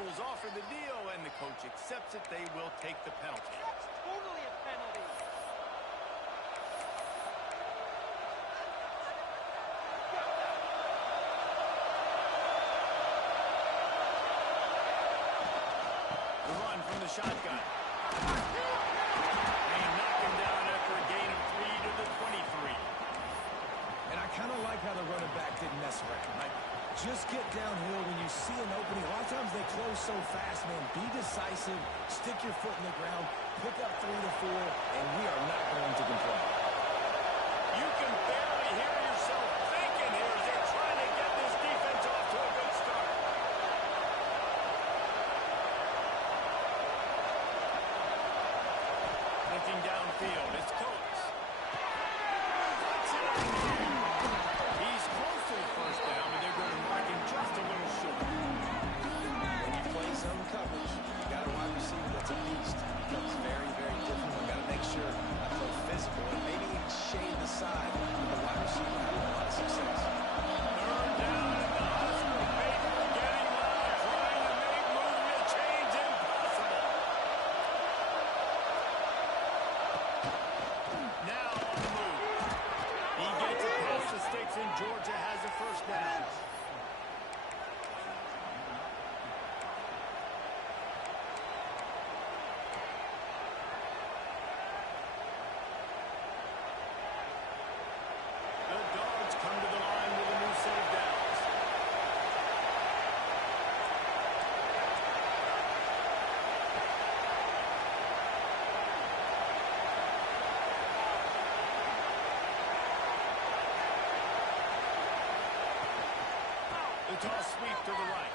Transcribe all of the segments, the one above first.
officials offer the deal, and the coach accepts it. They will take the penalty. That's totally a penalty. The run from the shotgun. They knock him down after a gain of 3 to the 23. And I kind of like how the running back didn't mess around. Like, just get downhill when you see an opening. A lot of times they close so fast, man. Be decisive, stick your foot in the ground, pick up 3 to 4, and we are not going to complain. You can barely hear yourself thinking here as they're trying to get this defense off to a good start. Looking downfield, it's Coates. He's close to the first down, but they're going to mark him just a little short. When you play zone coverage, you got a wide receiver that's a beast. It becomes very, very difficult. We've got to make sure I play physical and maybe even shade the side with the wide receiver having a lot of success. Third down, and the Husker faithful getting loud, trying to make movement change impossible. Now on the move. He gets it past the sticks, and Georgia has a first down. The Dogs come to the line with a new set of downs. The toss sweep to the right.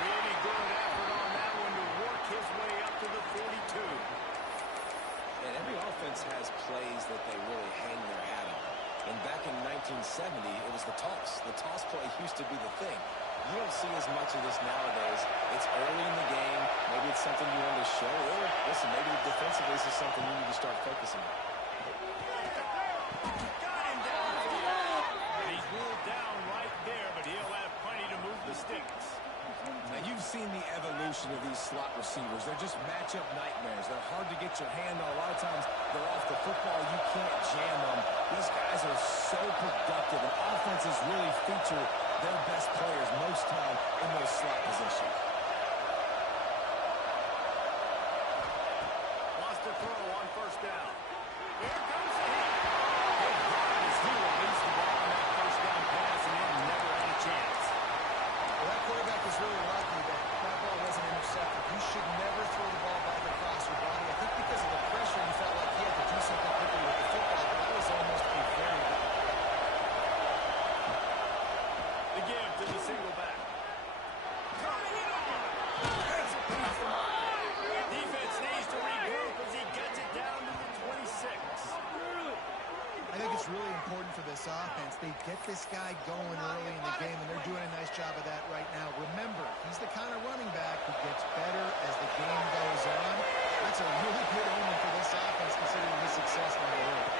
Really good effort on that one to work his way up to the 42. And every offense has plays that they really hang their hat on. And back in 1970, it was the toss. The toss play used to be the thing. You don't see as much of this nowadays. It's early in the game. Maybe it's something you want to show. Or, listen, maybe defensively this is something you need to start focusing on. Got him downfield. He's ruled down right there, but he'll have plenty to move the sticks. Now, you've seen the evolution of these slot receivers. They're just matchup nightmares. They're hard to get your hand on. A lot of times, they're off the football. You can't jam them. These guys are so productive, and offenses really feature their best players most time in those slot positions. Lost a throw on first down. Here comes the hit. Good run as he released the ball on that first down pass, and it never had a chance. Well, that quarterback was really lucky that that ball wasn't intercepted. You should never throw the ball back across your body. I think because of the pressure, he felt like he had to do something quickly with the football, but that was almost a very good. The give to the single back. Turning it on. That's a pass to Mark. Defense needs to regroup as he gets it down to the 26. I think it's really important for this offense. They get this guy going early in the game, and they're doing a nice job of that right now. Remember, he's the kind of running back who gets better as the game goes on. That's a really good omen for this offense, considering his success on the road.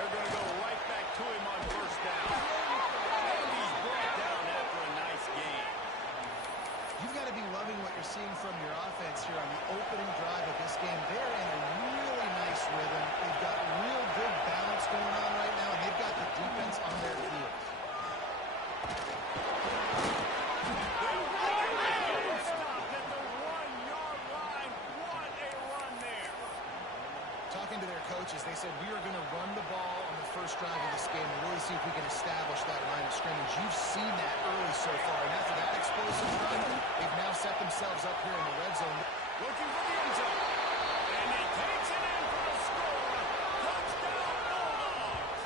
They're going to go right back to him on first down. And he's brought down after a nice game. You've got to be loving what you're seeing from your offense here on the opening drive of this game. They're in a really nice rhythm. They've got real good balance going on right now, and they've got the defense on their heels. Stopped at the 1-yard line. What a run there. Talking to their coaches, they said, we are going to run the ball on the first drive of this game and really see if we can establish that line of scrimmage. You've seen that early so far, and after that explosive run, they've now set themselves up here in the red zone. Looking for the end zone. And he takes it in for a score. Touchdown, Bulldogs.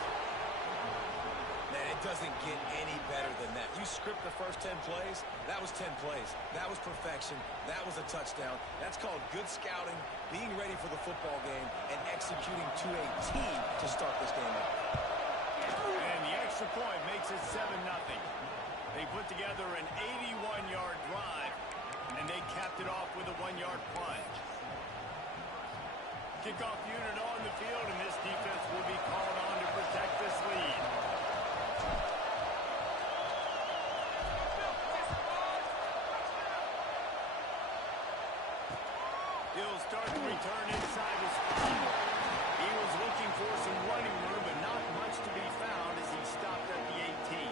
Man, it doesn't get any better than that. You script the first 10 plays, that was 10 plays. That was perfection. That was a touchdown. That's called good scouting, being ready for the football game, and executing to a team to start this game out. And the extra point makes it 7-0. They put together an 81-yard drive, and they capped it off with a 1-yard plunge. Kickoff unit on the field, and this defense will be called on to protect this lead. He'll start to return inside the spot. He was looking for some running room, but not much to be found as he stopped at the 18.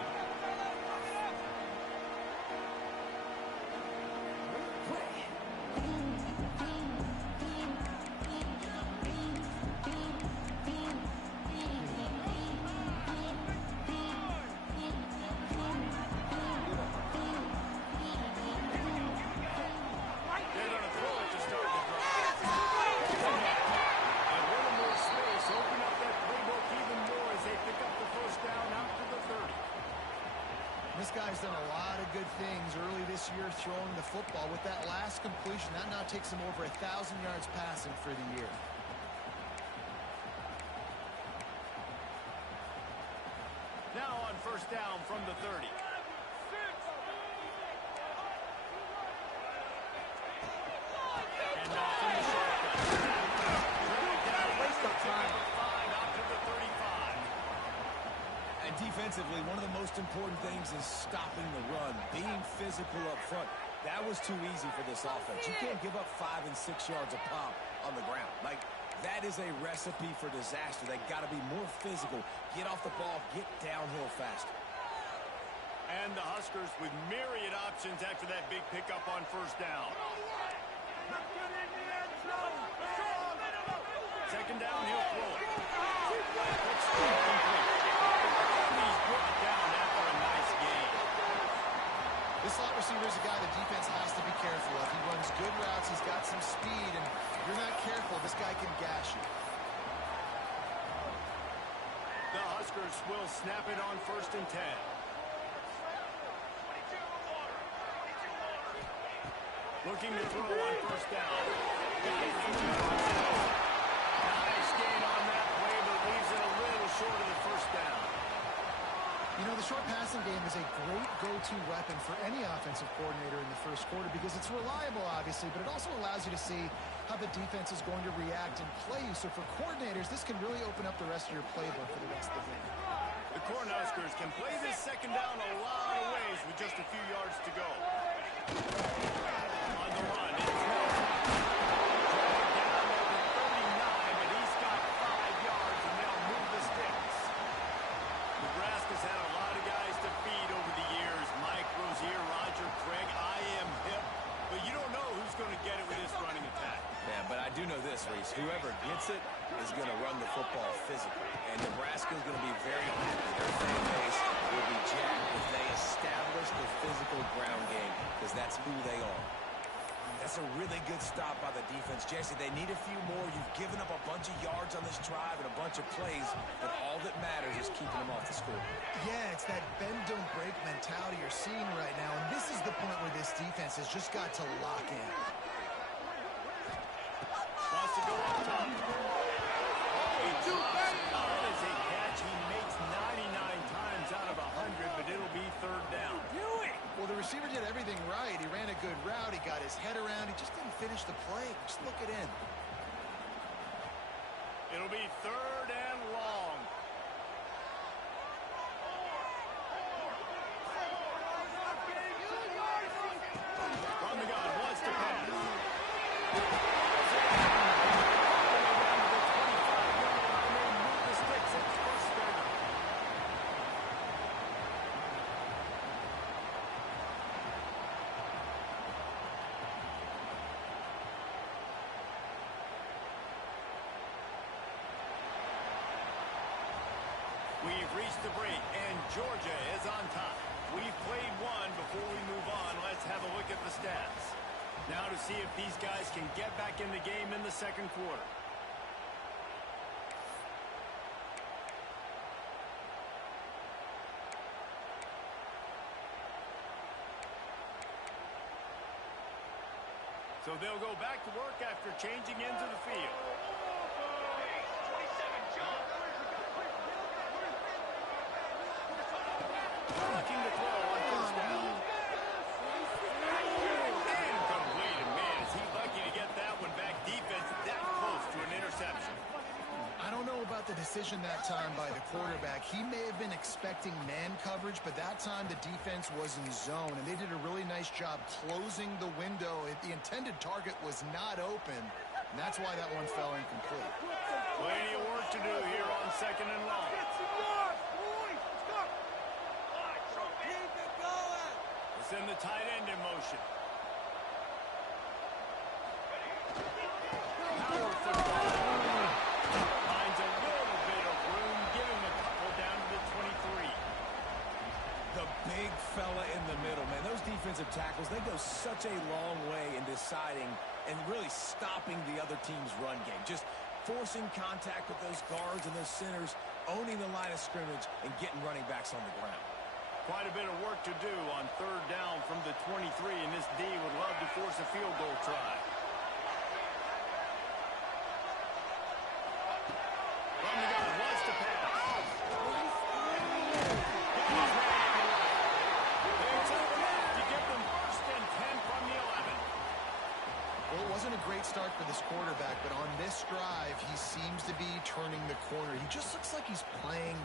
This guy's done a lot of good things early this year throwing the football. With that last completion, that now takes him over 1,000 yards passing for the year. Now on first down from the 30. And off from the shotgun. Driven down, waste of time. 5 out to the 35. And defensively, one of the most important things is stopping the run, being physical up front. That was too easy for this offense. You can't give up 5 and 6 yards a pop on the ground. Like, that is a recipe for disaster. They got to be more physical, get off the ball, get downhill faster. And the Huskers with myriad options after that big pickup on first down. Second down, he'll throw it. He's brought down after a nice game. This slot receiver is a guy the defense has to be careful of. He runs good routes, he's got some speed, and if you're not careful, this guy can gash you. The Huskers will snap it on first and 10. Looking to throw on first down. Nice gain on that play, but leaves it a little short of the first down. You know, the short passing game is a great go-to weapon for any offensive coordinator in the first quarter because it's reliable, obviously, but it also allows you to see how the defense is going to react and play you. So for coordinators, this can really open up the rest of your playbook for the rest of the game. The Cornhuskers can play this second down a lot of ways with just a few yards to go. On the run, it's dragged down over 39, but he's got 5 yards, and they'll move the sticks. Nebraska's had a lot of guys to feed over the years. Mike Rozier, Roger Craig, I am hip. But you don't know who's going to get it with this running attack. Yeah, but I do know this, Reese. Whoever gets it is going to run the football physically. And Nebraska's going to be very happy. Their fan base will be jacked if they establish the physical ground game because that's who they are. That's a really good stop by the defense. Jesse, they need a few more. You've given up a bunch of yards on this drive and a bunch of plays, but all that matters is keeping them off the score. Yeah, it's that bend, don't break mentality you're seeing right now, and this is the point where this defense has just got to lock in. Wants to go up top. He drops it. That is a catch he makes 99 times out of 100, but it'll be third down. Well, the receiver did everything right. He ran a good route. He got his head around. He just didn't finish the play. Just look it in. It'll be third and long. From the gun, wants to pass. We've reached the break, and Georgia is on top. We've played one. Before we move on, let's have a look at the stats. Now to see if these guys can get back in the game in the second quarter. So they'll go back to work after changing into the field. Looking to throw on first down. Incomplete, and man, is he lucky to get that one back. Defense that close to an interception. I don't know about the decision that time by the quarterback. He may have been expecting man coverage, but that time the defense was in zone, and they did a really nice job closing the window. The intended target was not open, and that's why that one fell incomplete. Plenty of work to do here on second and long. We'll send the tight end in motion. Power football. Finds a little bit of room, giving a couple down to the 23. The big fella in the middle, man. Those defensive tackles, they go such a long way in deciding and really stopping the other team's run game. Just forcing contact with those guards and those centers, owning the line of scrimmage, and getting running backs on the ground. Quite a bit of work to do on third down from the 23, and this D would love to force a field goal try. From the gun, wants to pass. It's enough to give them first and 10 from the 11. Well, it wasn't a great start for this quarterback, but on this drive, he seems to be turning the corner. He just looks like he's playing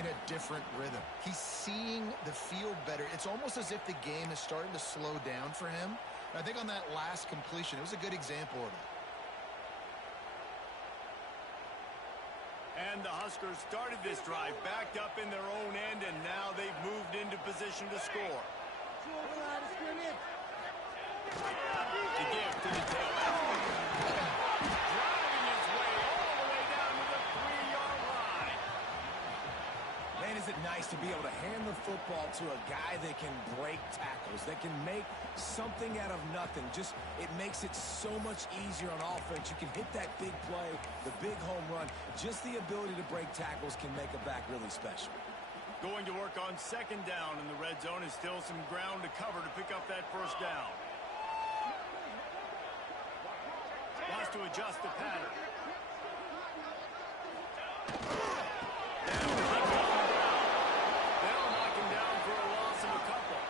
in a different rhythm. He's seeing the field better. It's almost as if the game is starting to slow down for him. And I think on that last completion, it was a good example of it. And the Huskers started this drive backed up in their own end, and now they've moved into position to score. To give to the tailback. Driving his way all the way down to the 3-yard line. Man, is it nice to be able to hand the football to a guy that can break tackles, that can make something out of nothing. Just, it makes it so much easier on offense. You can hit that big play, the big home run. Just the ability to break tackles can make a back really special. Going to work on second down, and the red zone is still some ground to cover to pick up that first down. Wants to adjust the pattern. They'll knock him down for a loss of a couple.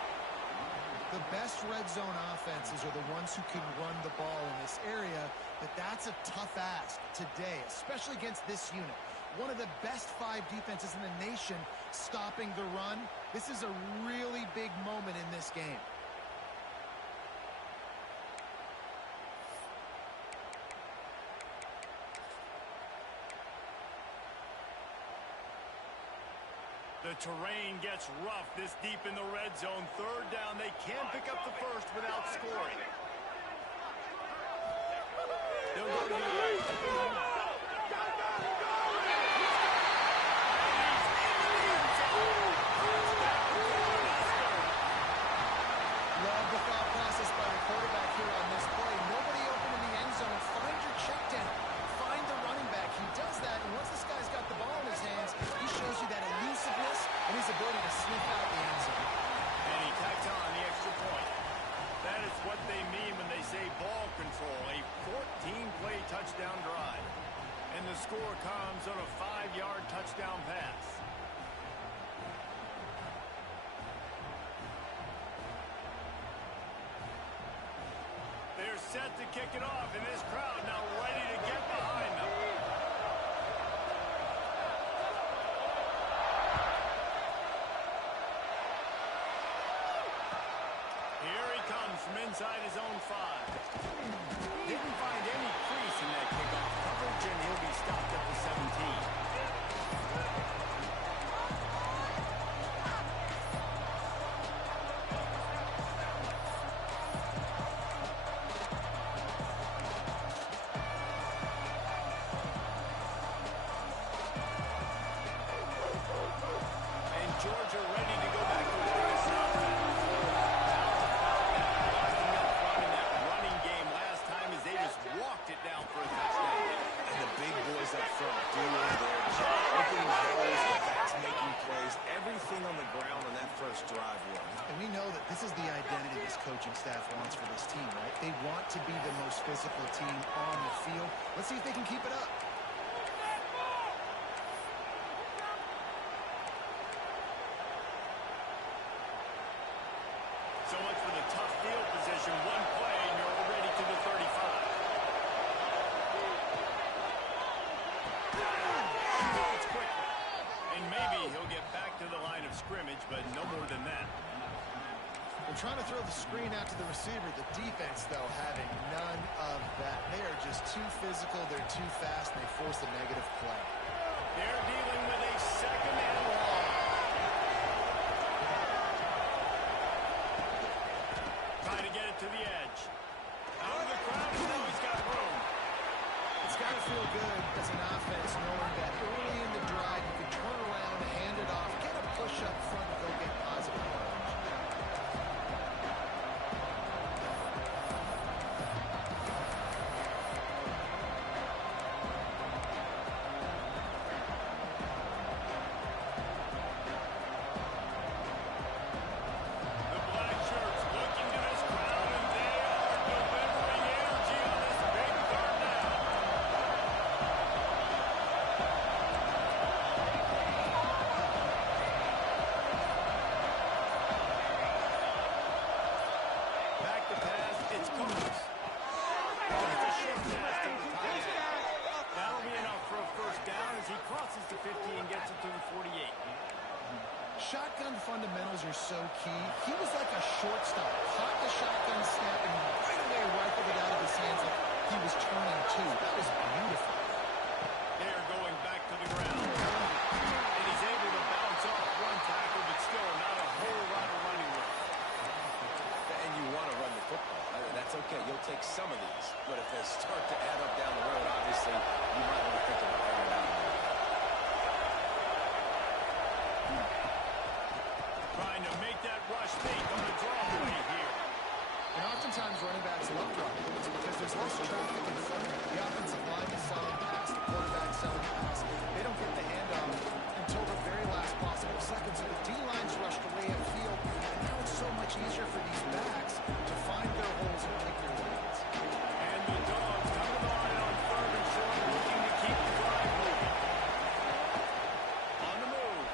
The best red zone offenses are the ones who can run the ball in this area, but that's a tough ask today, especially against this unit. One of the best 5 defenses in the nation stopping the run. This is a really big moment in this game. The terrain gets rough this deep in the red zone. Third down, they can't pick up the first without scoring. They'll go to the right. Love the thought process by the quarterback here on this play. Nobody open in the end zone. Find your check down. Find the running back. He does that, and once this guy's got the ball in his hands, he shows you that elusiveness and his ability to sniff out the end zone. And he tacks on the extra point. That is what they mean when they say ball control. A 14-play touchdown drive. And the score comes on a 5-yard touchdown pass. They're set to kick it off, and this crowd now ready to get behind them. Here he comes from inside his own 5. Didn't find any crease in that kickoff coverage, and he'll be stopped at the 17. Georgia ready to go back to work this offense. Lost enough run in that running game last time as they just walked it down for a touchdown. And the big boys up front doing their job. Opening holes, the backs making plays, everything on the ground on that first drive was. And we know that this is the identity this coaching staff wants for this team, right? They want to be the most physical team on the field. Let's see if they can keep it up. So much for the tough field position. One play, and you're already to the 35. trying to throw the screen out to the receiver. The defense, though, having none of that. They are just too physical. They're too fast, and they force a negative play. They're dealing with a second and long. Trying to get it to the edge. Out of the crowd, and now he's got room. It's got to feel good as an offense knowing that early in the drive you can turn around, hand it off, get a push up front, and go get positive yards. The black shirts looking to this crowd, and they are delivering energy on this big card now. Back to pass, it's Combs. Just a short pass to the tight end. That'll be enough for a first down as he crosses the 50 and gets it to the 48. Shotgun fundamentals are so key. He was like a shortstop. Caught the shotgun snap and right away rifled it out of his hands like he was turning two. That was beautiful. They're going back to the ground. And he's able to bounce off one tackle, but still not a whole lot of running with. And you want to run the football. That's okay. You'll take some of these. But if they start to add up down the road, obviously, you might want to think about running out. Trying to make that rush big on the draw play here. And oftentimes running backs love dropping plays because there's less traffic in front of them. The offensive line is selling pass, the quarterback selling pass. They don't get the handoff until the very last possible second. So the D-line's rushed away upfield, and now it's so much easier for these backs to find their holes and pick their lanes. And the Dogs come to the line on third and short, looking to keep the drive moving. On the move.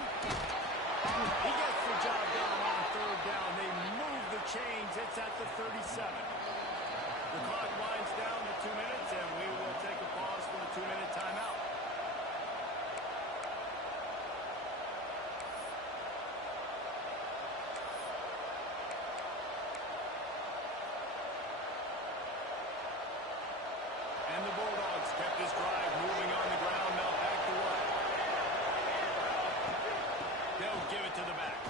He gets the job done on third down. They move the chains. It's at the 37. The clock winds down to 2 minutes, and we will take a pause for the 2-minute timeout. And the Bulldogs kept this drive moving on the ground. Now back to work. They'll give it to the back.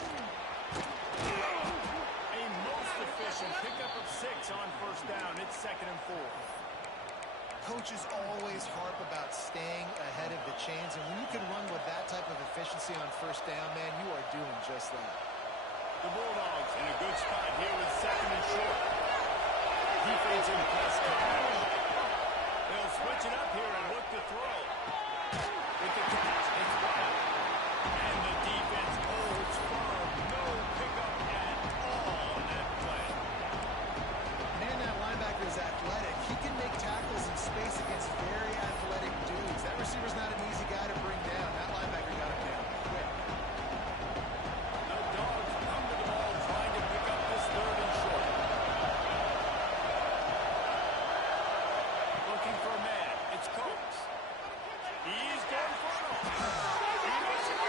A most efficient pickup of 6 on first down. It's 2nd and 4. Coaches always harp about staying ahead of the chains, and when you can run with that type of efficiency on first down, man, you are doing just that. The Bulldogs in a good spot here with 2nd and short. Defense in press coverage. They'll switch it up here and look to throw. With the catch, it's White. And the defense holds firm. No pickup at all on that play. Man, that linebacker is athletic. He can make tackles in space against very athletic dudes. That receiver's not an easy guy to bring down. That linebacker got him down quick. The Dogs come to the ball trying to pick up this 3rd and short. Looking for a man. It's Coates. He's going for it all. He makes it.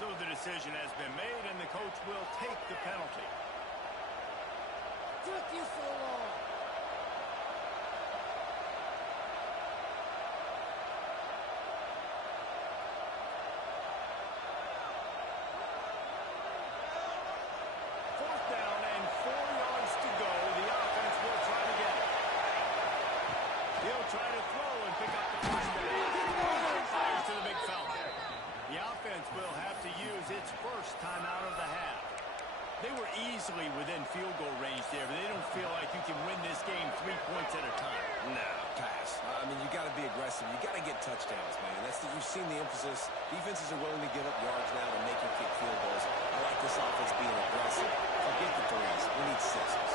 So the decision has been made, and the coach will take the penalty. Took you so long. Fourth down and 4 yards to go. The offense will try to get it. He'll try to throw and pick up the first down. Fires to the big fella. The offense will have to use its first timeout of the half. They were easily within field goal range there, but they don't feel like you can win this game 3 points at a time. No, pass. I mean, you got to be aggressive. You got to get touchdowns, man. You've seen the emphasis. Defenses are willing to give up yards now to make you kick field goals. I like this offense being aggressive. Forget the threes. We need 6s.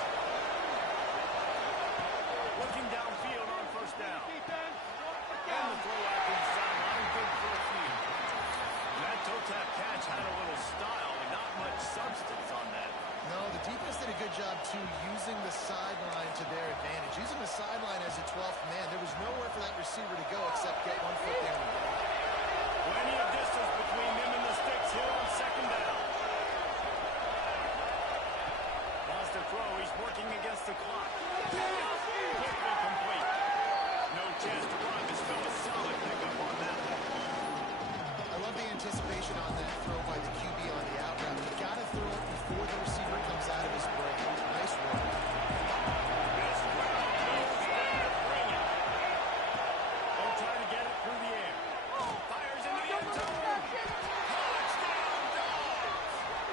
Looking downfield on first down. And the throw out to the sideline. Good for a few. And that toe tap catch had a little style, but not much substance on that. No, the defense did a good job, too, using the sideline to their advantage. Using the sideline as a 12th man. There was nowhere for that receiver to go except get 1 foot down. The Plenty of distance between them and the sticks here on second down. Lost a throw. He's working against the clock. Quickly complete. No chance to run, but still a solid pickup on that one. I love the anticipation on that throw by the QB on the out route. You got to throw it before the receiver comes out of his break. Nice work. This crowd knows when to bring it. They'll try to get it through the air. Fires into the end zone. Touchdown, Dogs!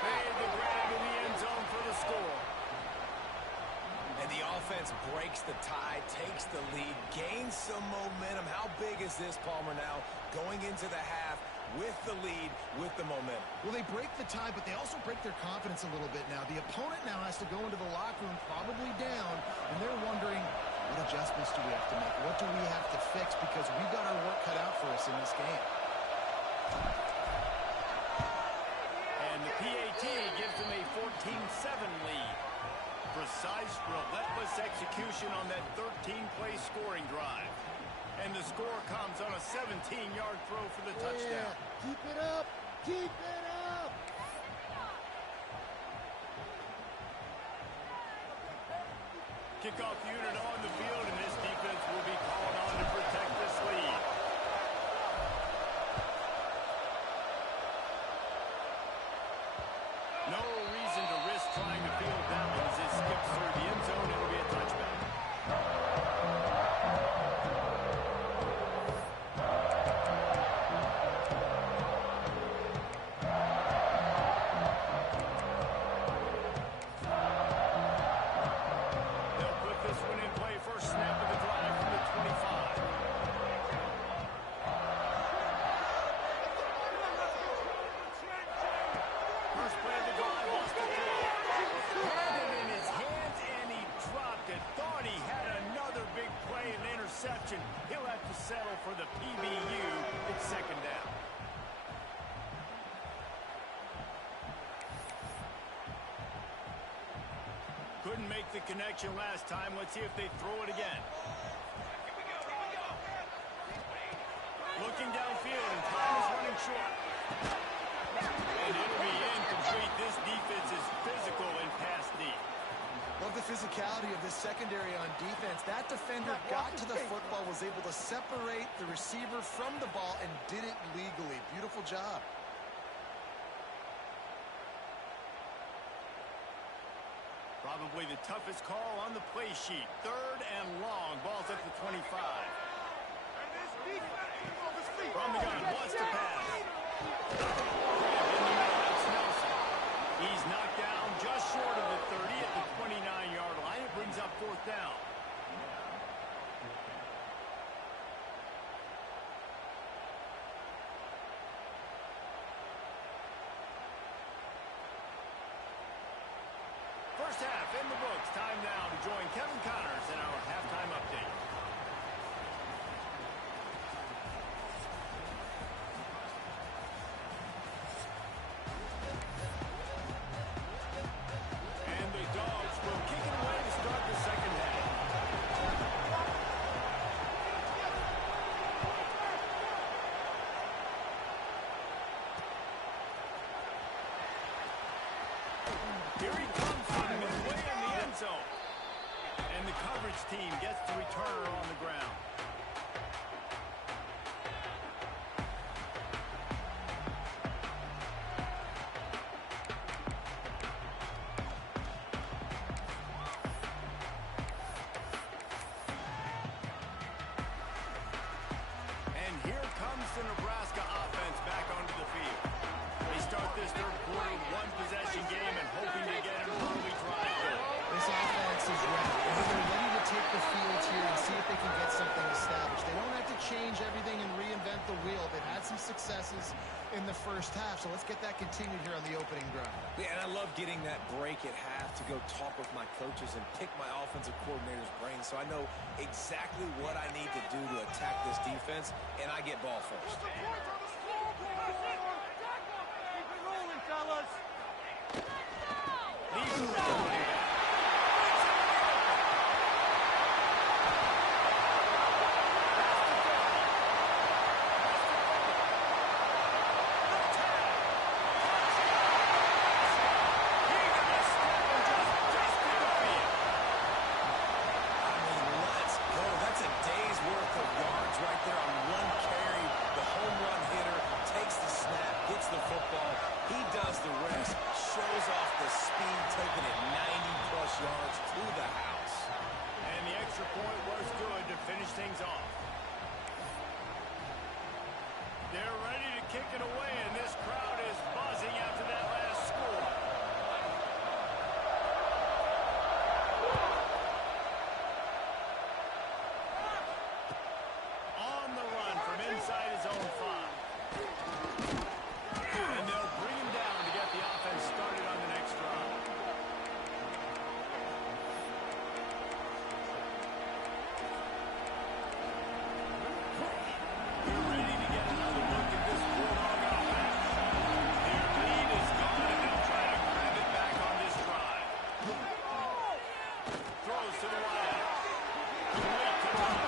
Made the grab in the end zone for the score. And the offense breaks the tie, takes the lead, gains some momentum. How big is this, Palmer, now going into the half with the lead, with the momentum? Well, they break the tie, but they also break their confidence a little bit now. The opponent now has to go into the locker room probably down, and they're wondering, what adjustments do we have to make? What do we have to fix? Because we got our work cut out for us in this game. And the PAT gives them a 14-7 lead. Precise, relentless execution on that 13-play scoring drive. And the score comes on a 17-yard throw for the touchdown. Keep it up! Keep it up! Kickoff unit on the field, and this defense will be calling on to protect this lead. No reason to risk trying to field that one as it skips through the end zone. It'll be a touchback. They'll put this one in play. First snap of the drive from the 25. First play of the drive, lost the throw. Had it in his hands, and he dropped it. Thought he had another big play and interception. He'll have to settle for the PBU. It's second down. Couldn't make the connection last time. Let's see if they throw it again. Looking downfield, and time is running short. And it'll be incomplete. This defense is physical and pass deep. Love the physicality of this secondary on defense. That defender got to the football, was able to separate the receiver from the ball, and did it legally. Beautiful job. Probably the toughest call on the play sheet. Third and long. Ball's at the 25. From the gun, wants to pass. Grab in the middle, that's Nelson. He's knocked down just short of the 30 at the 29-yard line. It brings up fourth down. First half in the books. Time now to join Kevin Connors in our halftime update. And the Dogs will kick it away to start the second half. Here he comes from midway in the end zone. And the coverage team gets the returner on the ground. And here comes the Nebraska offense back onto the field. They start this third quarter one-possession game and hoping to get an early drive goal. This offense is ready. They're ready to take the field here and see if they can get something established. They don't have to change everything and reinvent the wheel. They've had some successes in the first half, so let's get that continued here on the opening drive. Yeah, and I love getting that break at half to go talk with my coaches and pick my offensive coordinator's brain so I know exactly what I need to do to attack this defense, and I get ball first. Keep it rolling, fellas. Leads the running back. taken away, and this crowd is buzzing after that last score. On the run from inside his own 5. And they'll bring him down to get the offense started on the next drive. We're ready to get another look at this Bulldog offense. Their lead is gone, and they'll try to grab it back on this drive. Throws to the wide. Complete to the run.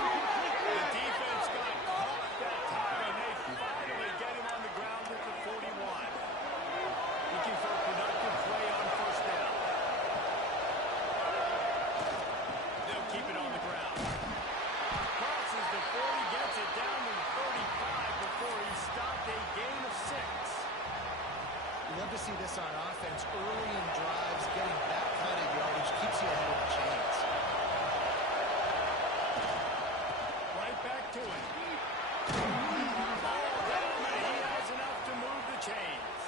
The defense got caught that time, and they finally get him on the ground at the 41. Looking for a productive play on first down. They'll keep it on the ground. Crosses the 40, gets it down to the 35 before he's stopped. A gain of 6. You love to see this on offense early in drives. Getting that kind of yardage keeps you ahead of the chains. Right back to it. Ball down, and he has enough to move the chains.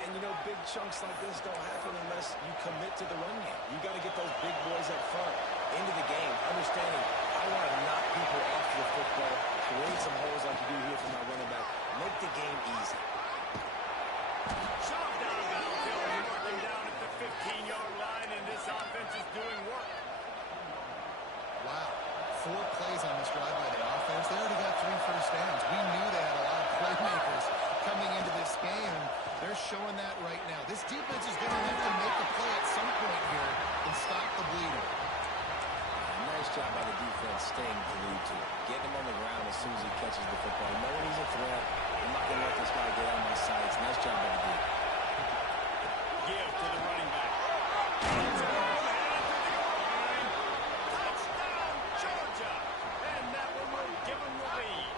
And, you know, big chunks like this don't happen unless you commit to the run game. You got to get those big boys up front into the game, understanding I want to knock people off the football, create some holes like you do here for my running back, make the game easy. Shot down downfield, marking down at the 15-yard line, and this offense is doing work. Wow. 4 plays on this drive by the offense. They already got 3 first downs. We knew they had a lot of playmakers coming into this game, and they're showing that right now. This defense is going to have to make a play at some point here and stop the bleeding. Nice job by the defense staying glued to it. Getting him on the ground as soon as he catches the football. Knowing he's a threat, I'm not going to let this guy get out of my sights. Nice job by the defense. Give to the running back. Heads over, headed to the goal line. Touchdown, Georgia! And that one will give him the lead.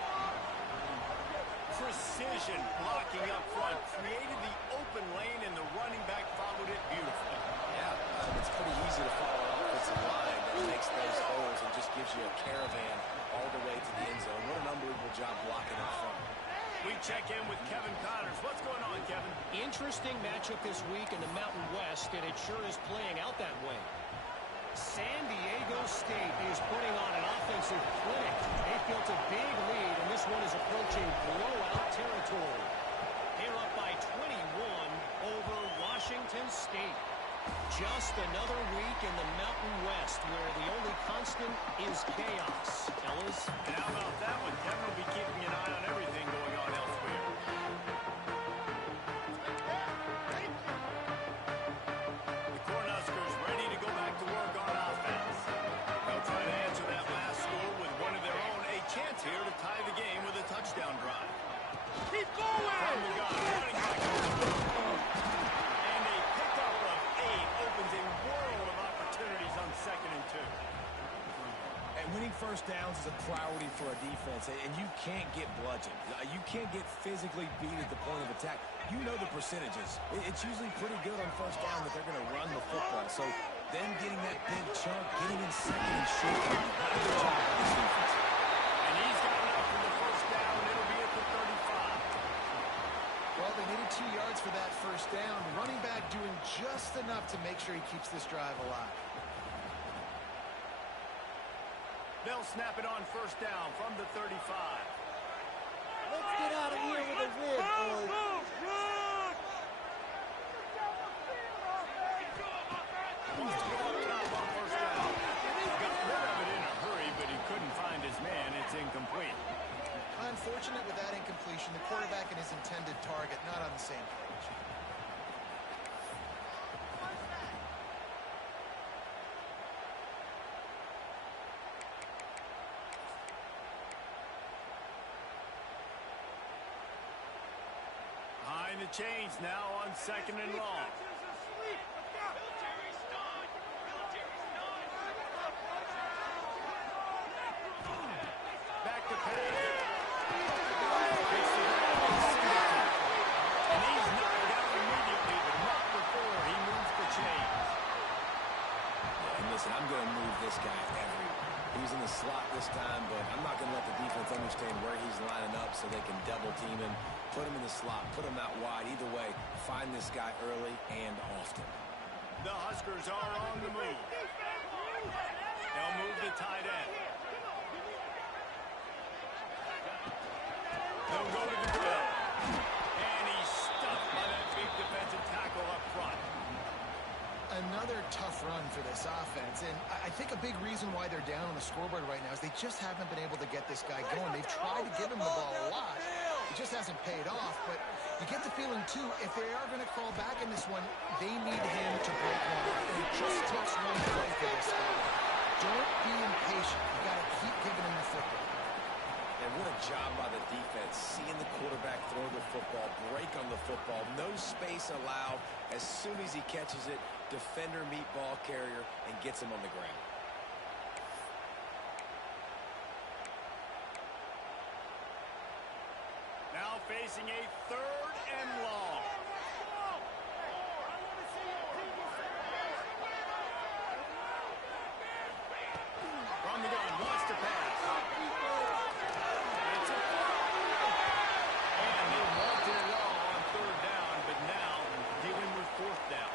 Precision blocking up front created the open lane, and the running back followed it beautifully. Yeah, it's pretty easy to follow an offensive line that makes those holes and just gives you a caravan all the way to the end zone. What an unbelievable job blocking up front. We check in with Kevin Connors. What's going on, Kevin? Interesting matchup this week in the Mountain West, and it sure is playing out that way. San Diego State is putting on an offensive clinic. They've built a big lead, and this one is approaching blowout territory. They're up by 21 over Washington State. Just another week in the Mountain West where the only constant is chaos. Fellas? And how about that one? Kevin will be keeping an eye on everything going on elsewhere. The Cornhuskers ready to go back to work on offense. They'll try to answer that last score with one of their own. A chance here to tie the game with a touchdown drive. Keep going! From the gun, running back. And a pickup of 8 opens a world of opportunities on 2nd and 2. And winning first downs is a priority for a defense, and you can't get bludgeoned. You can't get physically beat at the point of attack. You know the percentages. It's usually pretty good on first down that they're going to run the football. So them getting that big chunk, getting in 2nd and short, what a good job by this defense. And he's got enough for the first down. It'll be at the 35. Well, they needed 2 yards for that first down. Running back doing just enough to make sure he keeps this drive alive. They'll snap it on first down from the 35. Let's get out of here with a win, boys. Who's going top on first down? He got rid of it in a hurry, but he couldn't find his man. It's incomplete. Unfortunate with that incompletion. The quarterback and his intended target not on the same page. Behind the chains now on 2nd and long. Back to pass. Takes the grab on Singleton. And he's knocked down immediately, but not before he moves the chains. And listen, I'm going to move this guy everywhere. He's in the slot this time, but I'm not going to let the defense understand where he's lining up so they can double team him, put him in the slot, put him out wide. Either way, find this guy early and often. The Huskers are on the move. They'll move the tight end. They'll go to the drill. And he's stuffed by that big defensive tackle up front. Another tough run for this offense, and I think a big reason why they're down on the scoreboard right now is they just haven't been able to get this guy going. They've tried to give him the ball a lot. It just hasn't paid off, but you get the feeling, too, if they are going to crawl back in this one, they need him to break one. And it just takes one play for this guy. Don't be impatient. You got to keep giving him the football. And what a job by the defense, seeing the quarterback throw the football, break on the football, no space allowed. As soon as he catches it, defender meet ball carrier and gets him on the ground. Now facing a 3rd and long. From the gun, wants to pass. It's a and they wanted it all on 3rd down, but now dealing with 4th down.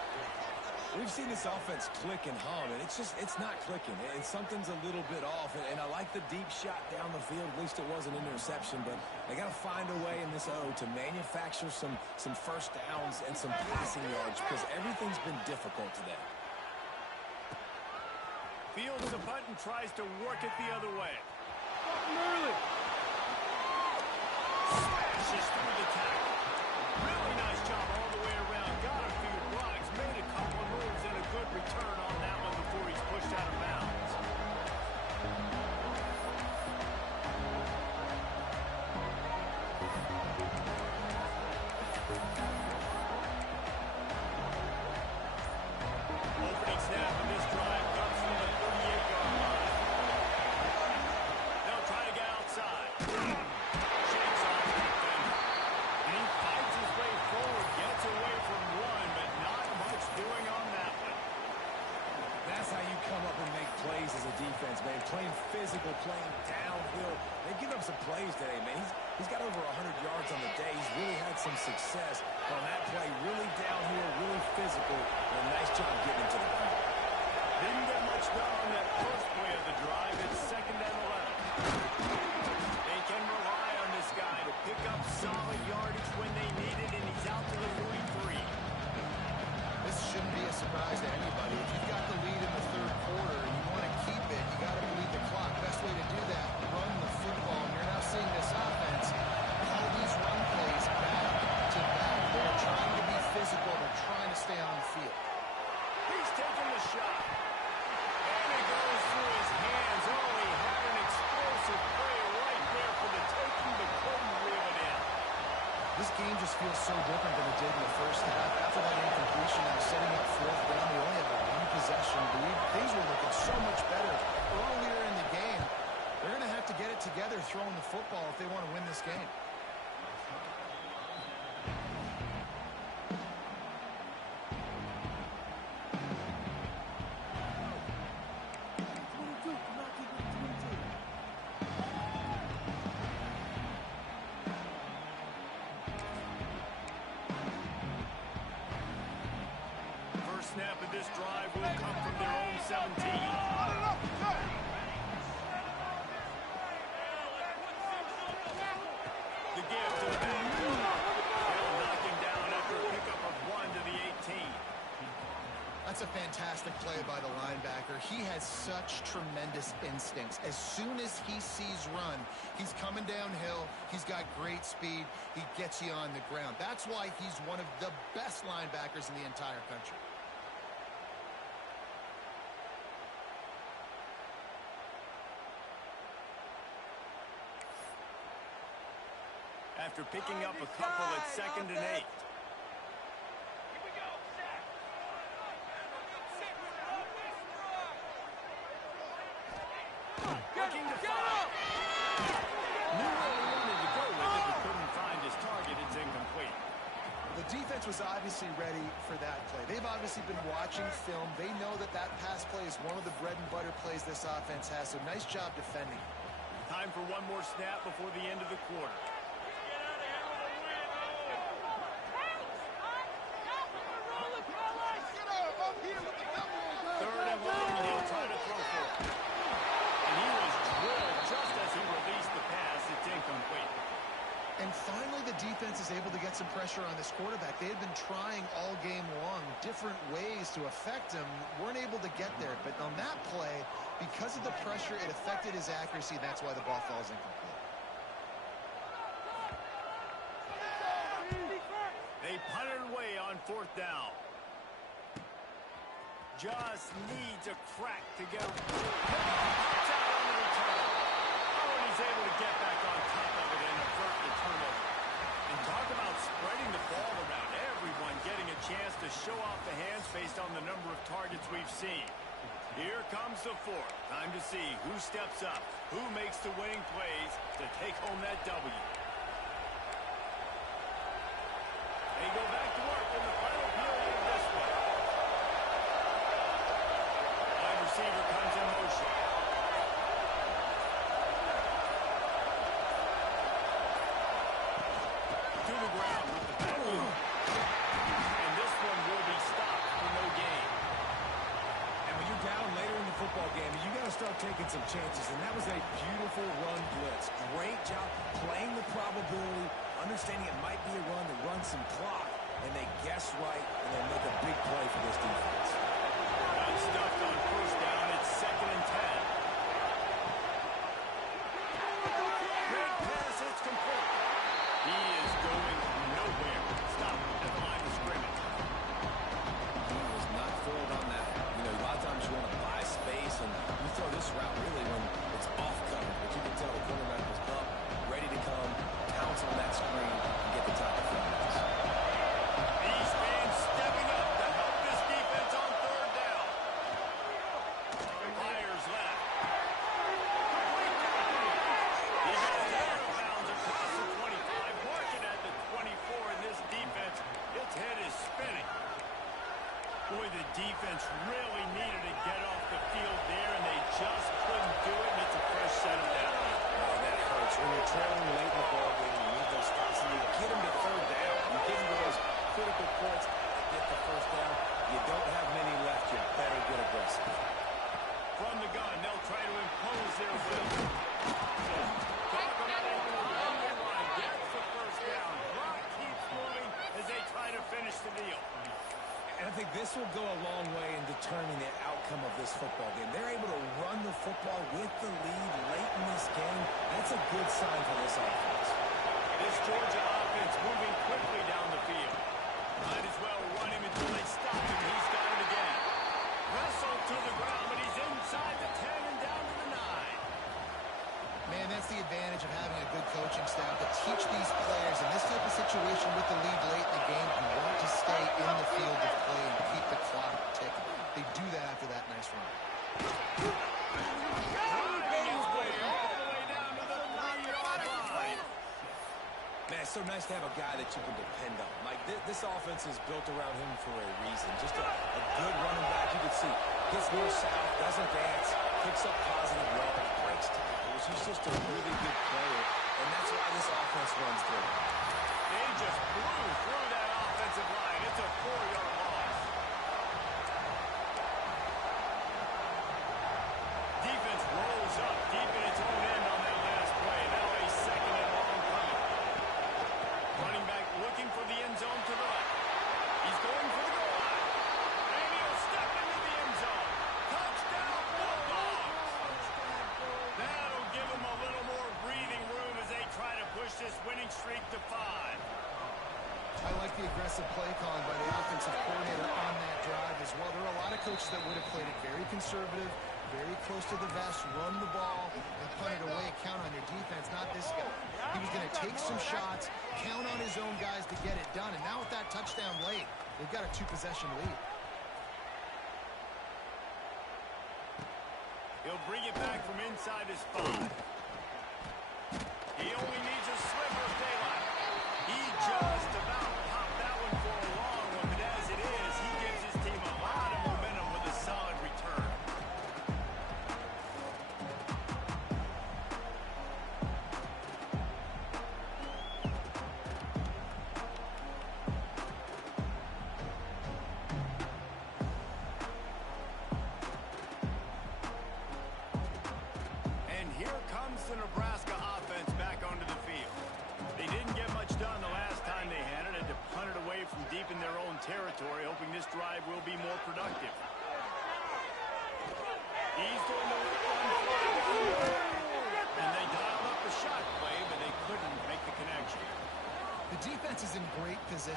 We've seen this offense click and hum, and it's not clicking. And something's a little bit off. And I like the deep shot down the field. At least it was an interception, but they got to find a way in this O to manufacture some first downs and some passing yards because everything's been difficult today. Fields the punt and tries to work it the other way. Smashes through the tackle. Really nice job all the way around. Got a few blocks, made a couple of moves, and a good return on that one before he's pushed out of bounds. Opening snap of this drive comes from the 38-yard line. They'll try to get outside. Shakes off the defender. And he fights his way forward, gets away from one, but not much doing on that one. That's how you come up and make plays as a defense, man. Playing physical, playing downhill. They've given up some plays today, man. He's got over 100 yards on the day. He's really had some success on that play. Really downhill, really physical, and a nice job getting him to the ground. Didn't get much done on that first play of the drive. It's 2nd and 11. They can rely on this guy to pick up solid yardage when they need it, and he's out to the 43. This shouldn't be a surprise to anybody. If you've got the lead in the 3rd quarter and you want to keep it, you got to bleed the clock. Best way to do that, run the football. And you're now seeing this offense call these run plays back to back. They're trying to be physical. They're trying to stay on the field. He's taking the shot. And it goes through his hands. Oh, he had an explosive play right there for the taking, but couldn't reel it in. This game just feels so different than it did in the first half. After that incompletion, now setting up 4th down, they only have a 1-possession lead. Things were looking so much better earlier in the game. They're going to have to get it together throwing the football if they want to win this game. First snap of this drive will come from their own 17. The give to the back. They'll knock him down after a pickup of 1 to the 18. That's a fantastic play by the linebacker. He has such tremendous instincts. As soon as he sees run, he's coming downhill. He's got great speed. He gets you on the ground. That's why he's one of the best linebackers in the entire country. After picking up a couple at 2nd and 8. Looking to fire. Knew where he wanted to go with it, but couldn't find his target. It's incomplete. The defense was obviously ready for that play. They've obviously been watching film. They know that that pass play is one of the bread and butter plays this offense has, so nice job defending. Time for one more snap before the end of the quarter. Third and long, and he'll try to throw for it. And he was drilled just as he released the pass. It's incomplete. And finally, the defense is able to get some pressure on this quarterback. They had been trying all game long different ways to affect him, weren't able to get there. But on that play, because of the pressure, it affected his accuracy. That's why the ball falls incomplete. They punted away on fourth down. Just needs a crack to go. Pops out on the return. Oh, and he's able to get back on top of it and avert the turnover. And talk about spreading the ball around. Everyone getting a chance to show off the hands based on the number of targets we've seen. Here comes the fourth. Time to see who steps up, who makes the winning plays to take home that W. They go back to work in the final period of this one. Wide receiver comes in motion. To the ground with the back. And this one will be stopped for no gain. And when you're down later in the football game, you got to start taking some chances. And that was a beautiful run blitz. Great job playing the probability, understanding it might be a run to run some clock, and they guess right, and they make a big play for this defense. Unstuffed on first down. It's 2nd and 10. Great pass. It's complete. He is going nowhere. Stop at the line of scrimmage. He was not fooled on that. You know, a lot of times you want to buy space, and you throw this route really when it's off coverage. But you can tell the quarterback was up, ready to come, pounce on that screen, and get the top of the These fans stepping up to help this defense on third down. Fires left. He goes out of bounds across the 25, marking at the 24 in this defense. Its head is spinning. Boy, the defense really needed to get off the field there, and they just couldn't do it, and it's a fresh set of down. Oh, that hurts. When you're trailing late in the ball game, you need those stops, and you get them to third down. You get into those critical points, get the first down. You don't have many left. You better get aggressive. From the gun, they'll try to impose their will. Talk about a timely line. Gets the first down. Clock keeps moving as they try to finish the deal. And I think this will go a long way in determining the outcome of this football game. They're able to run the football with the lead late in this game. That's a good sign for this offense. This Georgia offense moving quickly down the field. Might as well run him until they stop him. He's got it again. Wrestled to the ground, but he's inside the 10 and down to the 9. Man, that's the advantage of having a good coaching staff to teach these players in this type of situation with the lead late in the game. You want to stay in the field of play and keep the clock ticking. They do that after that nice run. Driving his way all the way down to the 3-yard line. Man, it's so nice to have a guy that you can depend on. Like, this offense is built around him for a reason. Just a good running back. You can see, gets north-south, doesn't dance, picks up positive yards, breaks tackles. He's just a really good player, and that's why this offense runs through. They just blew through that offensive line. It's a 4-yard loss. Defense rolls up deep in its own end on that last play. Now a 2nd and long coming. Running back looking for the end zone to the left. He's going for the goal line. And he'll step into the end zone. Touchdown, Bulldogs! That'll give him a little more breathing room as they try to push this winning streak to 5. I like the aggressive play calling by the offensive coordinator on that drive as well. There are a lot of coaches that would have played it very conservative, very close to the vest, run the ball, and punt it away, count on your defense, not this guy. He was going to take some shots, count on his own guys to get it done, and now with that touchdown late, they've got a 2-possession lead. He'll bring it back from inside his 5. He only needs a sliver of daylight. He just about popped that one for a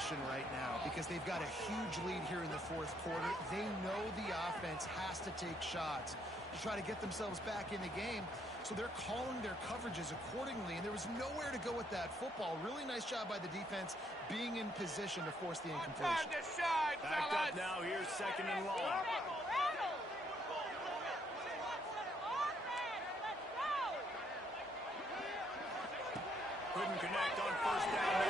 position right now because they've got a huge lead here in the fourth quarter. They know the offense has to take shots to try to get themselves back in the game. So they're calling their coverages accordingly, and there was nowhere to go with that football. Really nice job by the defense being in position to force the incompletion. Backed up now. Here's second and long. Couldn't connect on first down.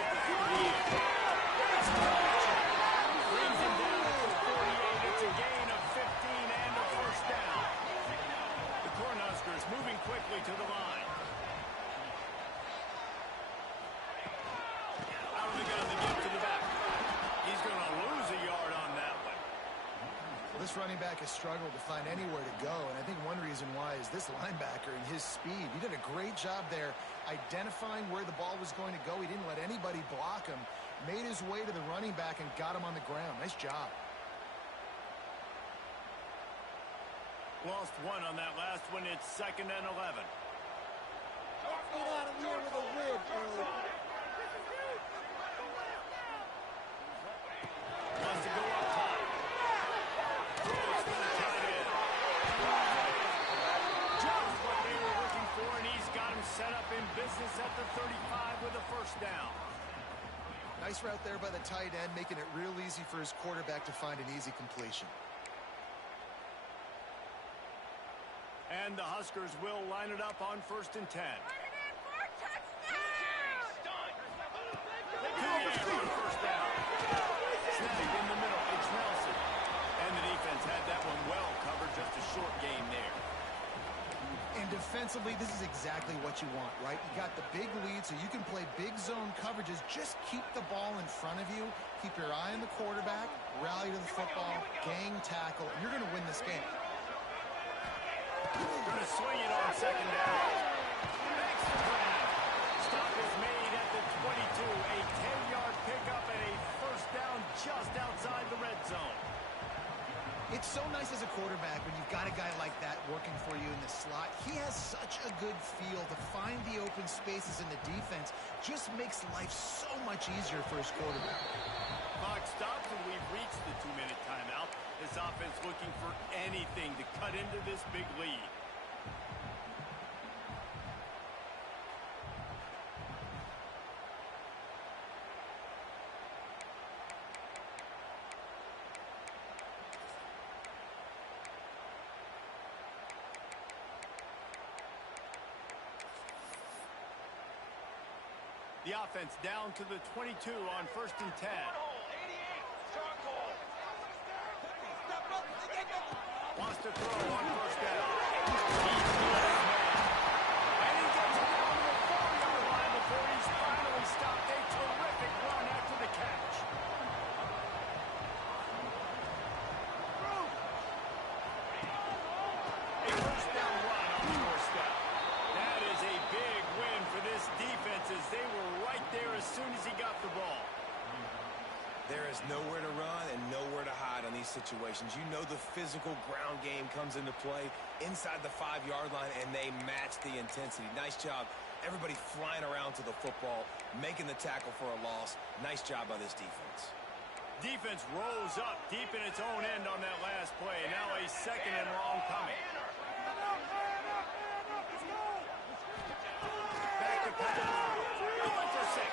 Brings him down at the 48. It's a gain of 15 and a first down. The Cornhuskers moving quickly to the line. Out of the gun to get to the back. He's going to lose a yard on that one. Well, this running back has struggled to find anywhere to go, and I think one reason why is this linebacker and his speed. He did a great job there identifying where the ball was going to go. He didn't let anybody block him. Made his way to the running back and got him on the ground. Nice job. Lost one on that last one. It's second and 11. Let's get out of here with a win, early. Wants to go up top. Throws for the tight end. Just what they were looking for, and he's got him set up in business at the 35 with a first down. Nice route there by the tight end, making it real easy for his quarterback to find an easy completion. And the Huskers will line it up on first and 10. On first down. Snag in the middle. It's Nelson. And the defense had that one well covered. Just a short game there. And defensively, this is exactly what you want, right? You got the big lead, so you can play big zone coverages. Just keep the ball in front of you. Keep your eye on the quarterback. Rally to the football. Gang tackle. And you're going to win this game. Going to swing it on second down. Makes the grab. Stop is made at the 22. A 10-yard pickup and a first down just outside the red zone. It's so nice as a quarterback when you've got a guy like that working for you in the slot. He has such a good feel to find the open spaces in the defense. Just makes life so much easier for his quarterback. Clock stops and we've reached the 2-minute timeout. This offense looking for anything to cut into this big lead. The offense down to the 22 on first and 10. Wants to throw on first down. And he gets it down to the 4-yard line before he's finally stopped. A terrific run after the catch. A first down run on the doorstep. That is a big win for this defense as they were right there as soon as he got the ball. There is nowhere to run and nowhere to hide on these situations. You know the physical ground game comes into play inside the 5-yard line, and they match the intensity. Nice job. Everybody flying around to the football, making the tackle for a loss. Nice job by this defense. Defense rose up deep in its own end on that last play. Now a second and long coming. Back to pass. Going for 6.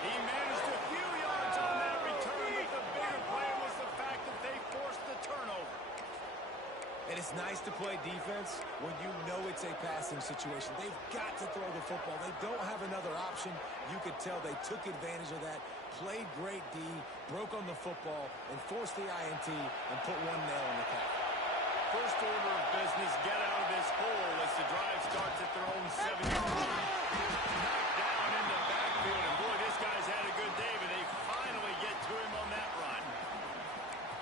He managed a few yards on that return, but the bigger play was the fact that they forced the turnover. And it's nice to play defense when you know it's a passing situation. They've got to throw the football. They don't have another option. You could tell they took advantage of that, played great D, broke on the football, and forced the INT and put one nail in the coffin. First order of business, get out of this hole as the drive starts at their own 7-yard line. Knocked down in the backfield, and boy, this guy's had a good day, but they finally get to him on that run.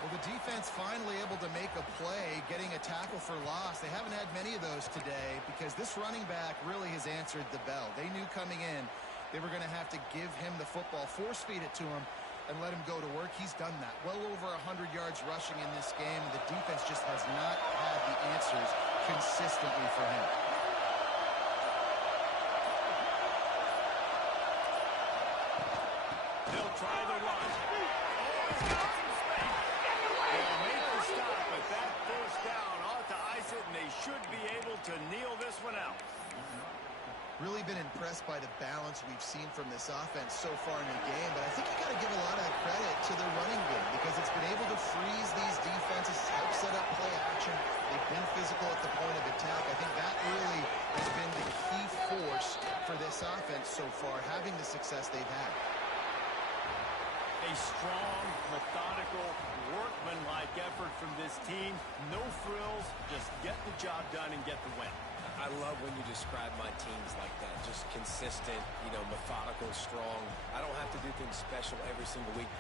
Well, the defense finally able to make a play, getting a tackle for loss. They haven't had many of those today because this running back really has answered the bell. They knew coming in they were going to have to give him the football, force feed it to him, and let him go to work. He's done that. Well over 100 yards rushing in this game, and the defense just has not had the answers consistently for him. They'll make the stop, but that first down ought to ice it, and they should be able to kneel this one out. Really been impressed by the balance we've seen from this offense so far in the game, but I think you got to give a lot of credit to their running game because it's been able to freeze these defenses, help set up play action. They've been physical at the point of attack. I think that really has been the key force for this offense so far, having the success they've had. A strong, methodical, workman-like effort from this team. No frills, just get the job done and get the win. I love when you describe my teams like that. Just consistent, methodical, strong. I don't have to do things special every single week.